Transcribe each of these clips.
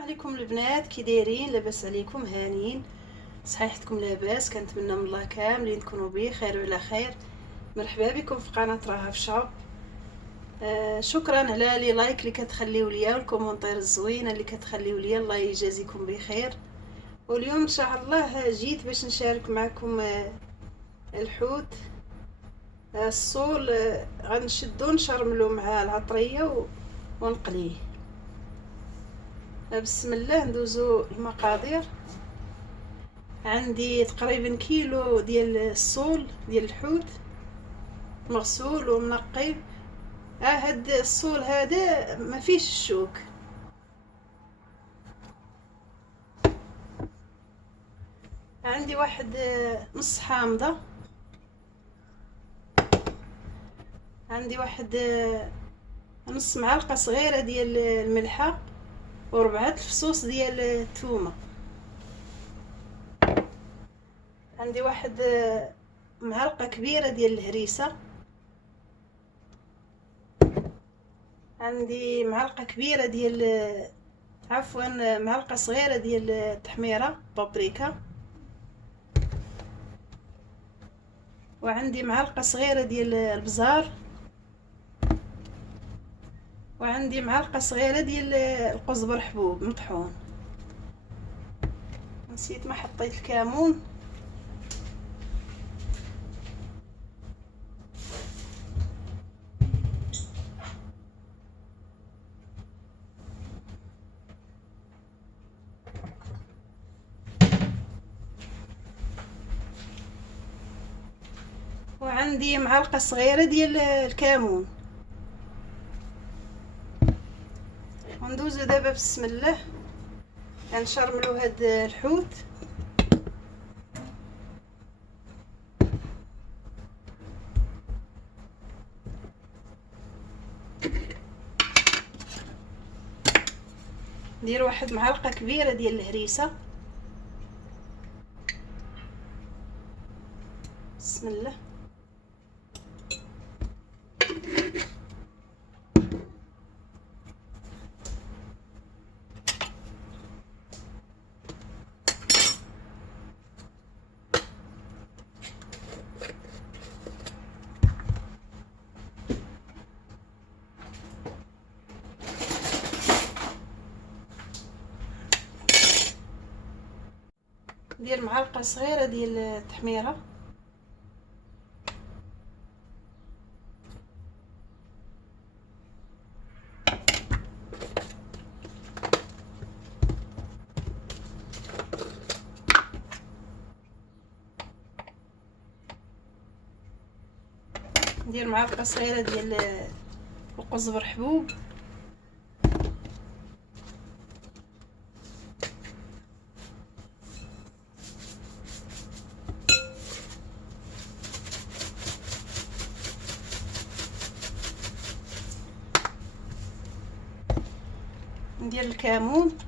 عليكم البنات، كي دايرين؟ لاباس عليكم؟ هانيين؟ صحيحتكم لاباس؟ كنتمنى من الله كاملين تكونوا بخير وعلى خير. مرحبا بكم في قناه راها في شعب. شكرا على لي لايك اللي كتخليو ليا والكومونتير الزوينه اللي كتخليو ليا، الله يجازيكم بخير. واليوم ان شاء الله جيت باش نشارك معكم الحوت الصول. غنشدو نشرملو مع العطريه ونقليه. بسم الله. ندوزو المقادير. عندي تقريبا كيلو ديال الصول ديال الحوت مغسول ومنقي. هاد الصول هذا ما فيش الشوك. عندي واحد نص حامضه. عندي واحد نص معلقه صغيره ديال الملحه وربعه الفصوص ديال الثومه. عندي واحد معلقه كبيره ديال الهريسه. عندي معلقه كبيره ديال معلقه صغيره ديال التحميره بابريكا. وعندي معلقه صغيره ديال البزار. وعندي معلقه صغيره ديال القزبر حبوب مطحون. نسيت ما حطيت الكمون. وعندي معلقه صغيره ديال الكمون. وندوزو دابا بسم الله غنشرملو هاد الحوت. ندير واحد معلقه كبيره ديال الهريسه. بسم الله. ندير معلقه صغيره ديال التحميره. ندير معلقه صغيره ديال القزبر حبوب. ندير الكمون.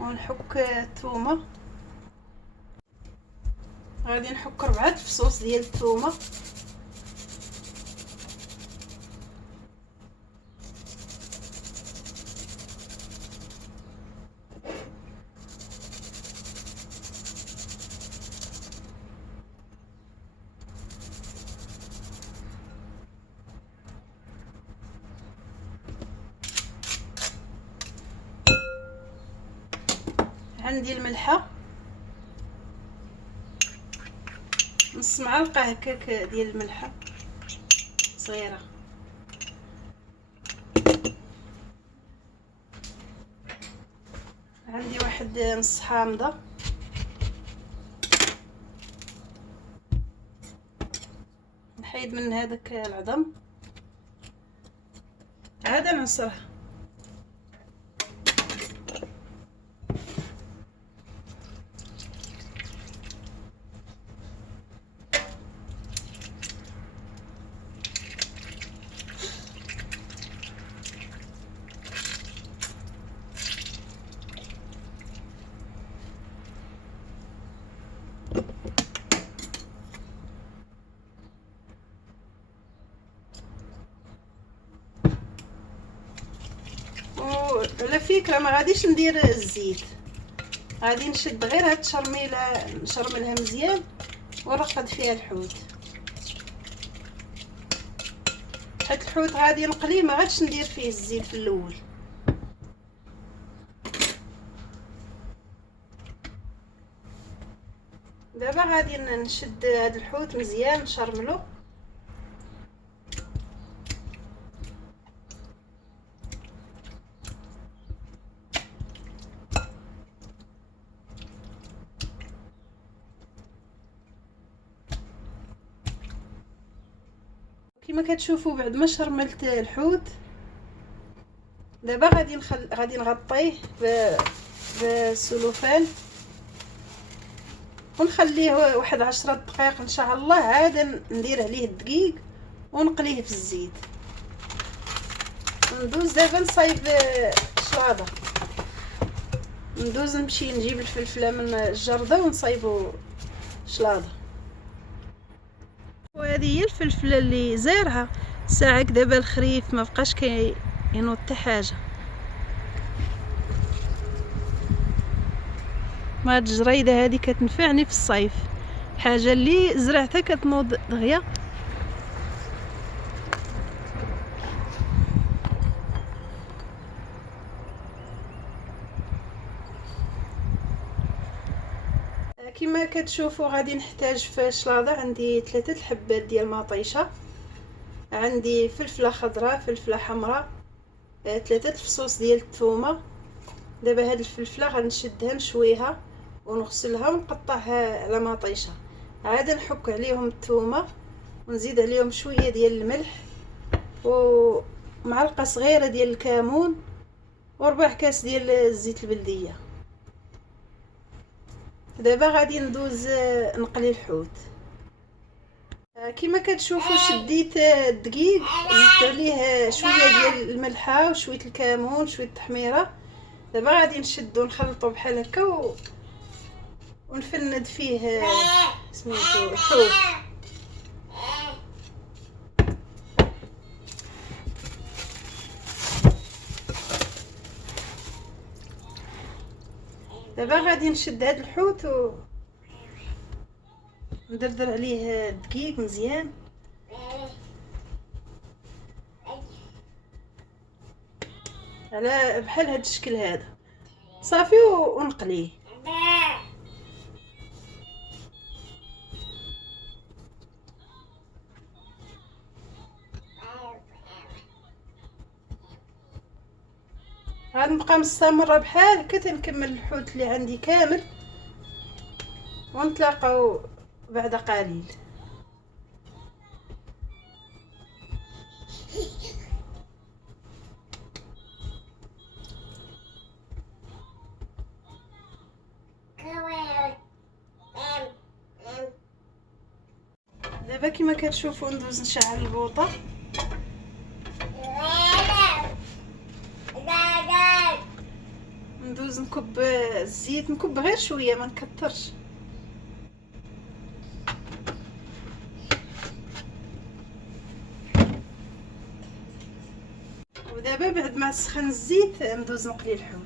ونحك الثومه. غادي نحك 4 فصوص ديال الثومه. عندي الملحه نص معلقه هكاك ديال الملحه صغيره. عندي واحد نص حامضه. نحيد من هذاك العظم عاد نعصره. على فكره ما غاديش ندير الزيت، غادي نشد غير هاد التشرميله، نشرملها مزيان ونرقد فيها الحوت. حيت الحوت غادي نقليه، ما غاديش ندير فيه الزيت في الاول. دابا غادي نشد هاد الحوت مزيان نشرملو. كما كتشوفوا بعد ما شرملت الحوت، دابا غادي نغطيه بالسلوفان ونخليه واحد 10 دقائق ان شاء الله. عاد ندير عليه الدقيق ونقليه في الزيت. ندوز دابا نصايب شلاضه، ندوز نمشي نجيب الفلفله من الجرده ونصايبو شلاضه. وهذه هي الفلفله اللي زارها ساعه دابا الخريف ما بقاش كينوض حتى حاجه. ما هاد الجريده هذه كتنفعني في الصيف، حاجه اللي زرعتها كتنوض دغيا. كما كتشوفوا غادي نحتاج في الشلاضه عندي 3 الحبات ديال مطيشه، عندي فلفله خضراء، فلفله حمراء، 3 الفصوص ديال الثومه. دابا هاد الفلفله غنشدها نشويها ونغسلها ونقطعها على مطيشه. عاد نحك عليهم الثومه ونزيد عليهم شويه ديال الملح ومعلقه صغيره ديال الكمون وربع كاس ديال الزيت البلديه. دابا غادي ندوز نقلي الحوت. كما كتشوفوا شديت الدقيق، زدت عليه شويه ديال الملحه وشويه الكمون شويه التحميره. دابا غادي نشدو نخلطو بحال هكا ونفند فيه سميتو الحوت. دابا غادي نشد هاد الحوت وندردر عليه الدقيق مزيان. على بحال هاد الشكل هذا صافي ونقليه. غنبقى مستمره بحال هكا تنكمل الحوت اللي عندي كامل ونتلاقاو بعد قليل. دابا كما كتشوفوا ندوز نشعل البوطه، ندوز نكب الزيت، نكب غير شويه ما نكثرش. ودابا بعد ما سخن الزيت ندوز نقلي الحوت.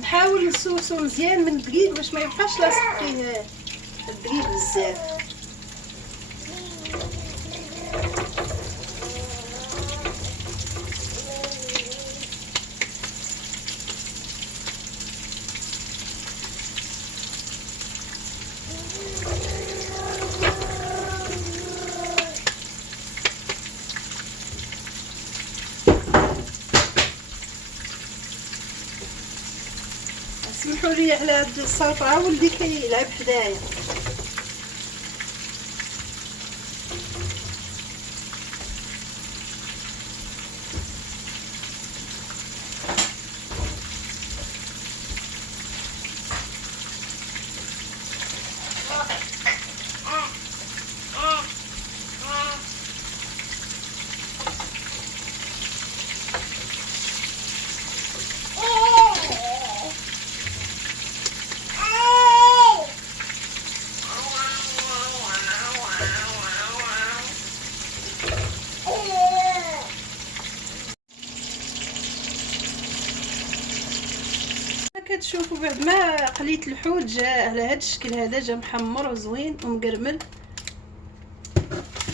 نحاول نسوسو مزيان من الدقيق باش ما يبقاش لاصق فيه الدقيق بزاف. سمحوا لي على هاد الصوت، ولدي كيلعب حدايا. كتشوفوا بعد ما قليت الحوت جا على هذا الشكل هذا، جا محمر وزوين ومقرمل.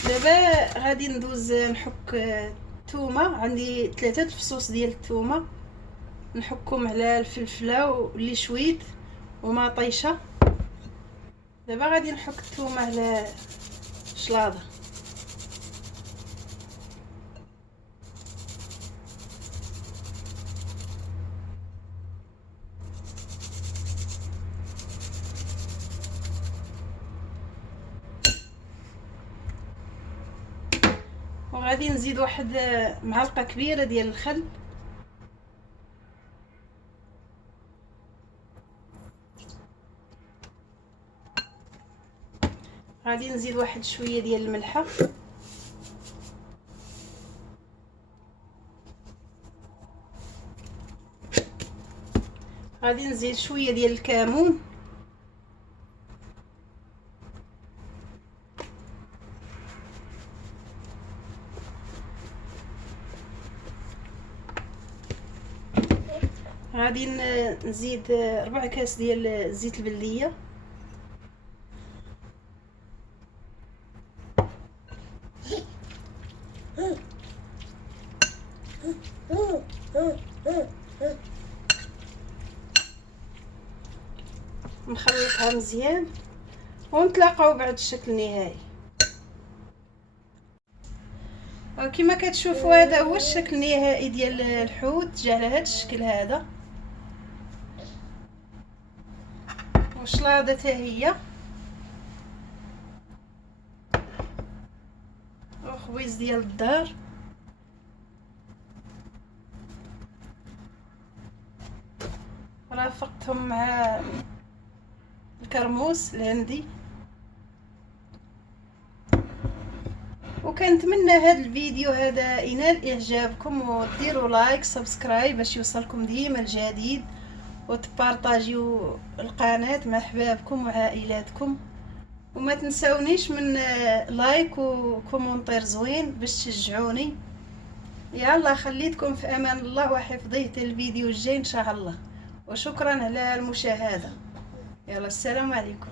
دابا غادي ندوز نحك الثومه. عندي 3 فصوص ديال الثومه نحكهم على الفلفله واللي شويت وما طيشه. دابا غادي نحك الثومه على شلاضه. وغادي نزيد واحد معلقه كبيره ديال الخل. غادي نزيد واحد شويه ديال الملحه. غادي نزيد شويه ديال الكمون. غادي نزيد 4 كاس ديال زيت البلديه. نخلطها مزيان ونتلاقاو بعد الشكل النهائي. كما كتشوفوا هذا هو الشكل النهائي ديال الحوت، جا على هذا الشكل هذا. وشلاضه حتى هي، وخبيز ديال الدار. رافقتهم مع الكرموس الهندي. وكنتمنى هذا الفيديو هذا ينال اعجابكم، وديروا لايك سبسكرايب باش يوصلكم ديما الجديد، وتبارطاجيو القناه مع احبابكم وعائلاتكم. وما تنساونيش من لايك وكومونتير زوين باش تشجعوني. يلا خليتكم في امان الله وحفظه الفيديو الجاي ان شاء الله. وشكرا على المشاهده. يلا السلام عليكم.